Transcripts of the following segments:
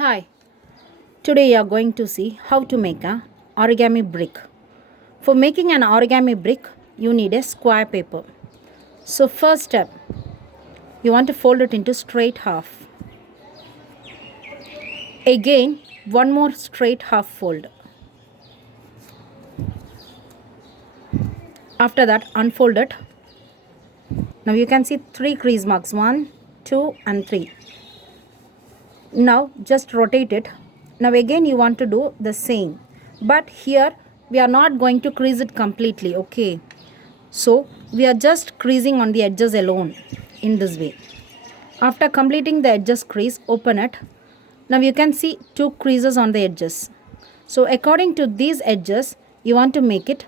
Hi, today you are going to see how to make an origami brick. For making an origami brick, you need a square paper. So first step, you want to fold it into straight half. Again, one more straight half fold. After that, unfold it. Now you can see 3 crease marks, 1, 2 and 3. Now just rotate it. Now again you want to do the same, but here we are not going to crease it completely, okay? So we are just creasing on the edges alone in this way. After completing the edges crease, open it. Now you can see 2 creases on the edges. So according to these edges, you want to make it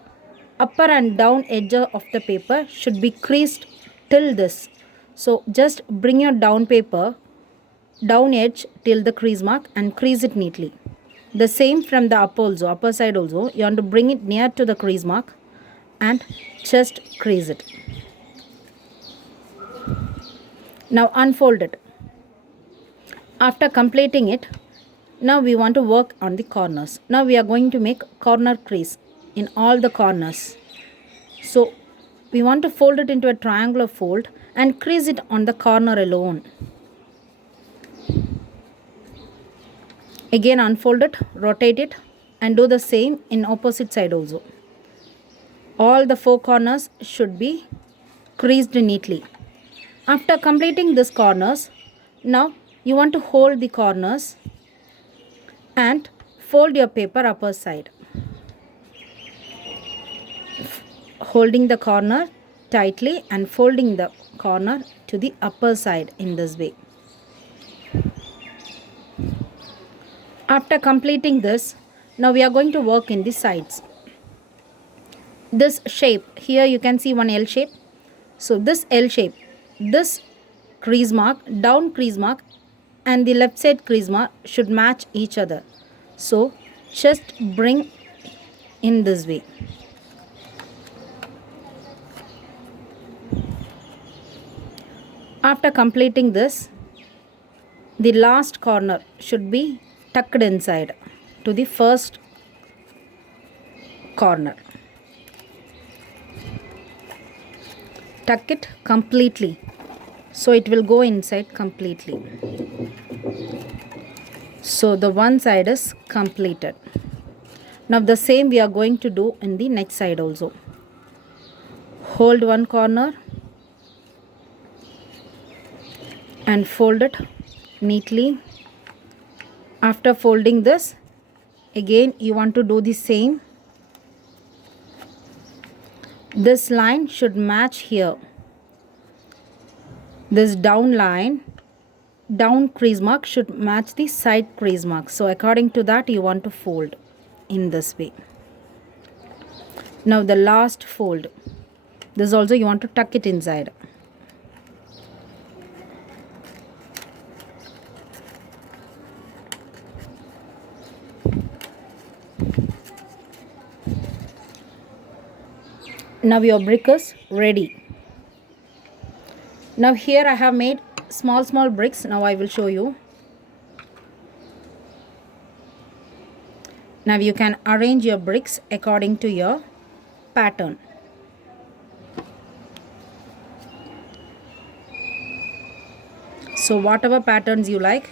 upper and down edge of the paper should be creased till this. So just bring your down down edge till the crease mark and crease it neatly. The same from the upper side also, you want to bring it near to the crease mark and just crease it. Now unfold it. After completing it, now we want to work on the corners. Now we are going to make corner crease in all the corners. So we want to fold it into a triangular fold and crease it on the corner alone. Again unfold it, rotate it and do the same in opposite side also. All the 4 corners should be creased neatly. After completing these corners, now you want to hold the corners and fold your paper upper side. Holding the corner tightly and folding the corner to the upper side in this way. After completing this, now we are going to work in the sides. This shape, here you can see one L shape. So this L shape, this crease mark, down crease mark and the left side crease mark should match each other. So just bring in this way. After completing this, the last corner should be tucked inside to the first corner. Tuck it completely so it will go inside completely. So the one side is completed. Now the same we are going to do in the next side also. Hold one corner and fold it neatly. After folding this, again you want to do the same. This line should match here. This down line, down crease mark should match the side crease mark. So according to that you want to fold in this way. Now the last fold. This also you want to tuck it inside. Now your brick is ready. Now here I have made small bricks. Now I will show you. Now you can arrange your bricks according to your pattern. So whatever patterns you like,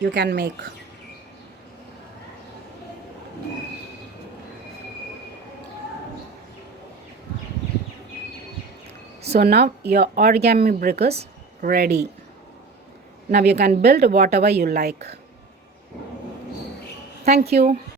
you can make. So now your origami brick is ready. Now you can build whatever you like. Thank you.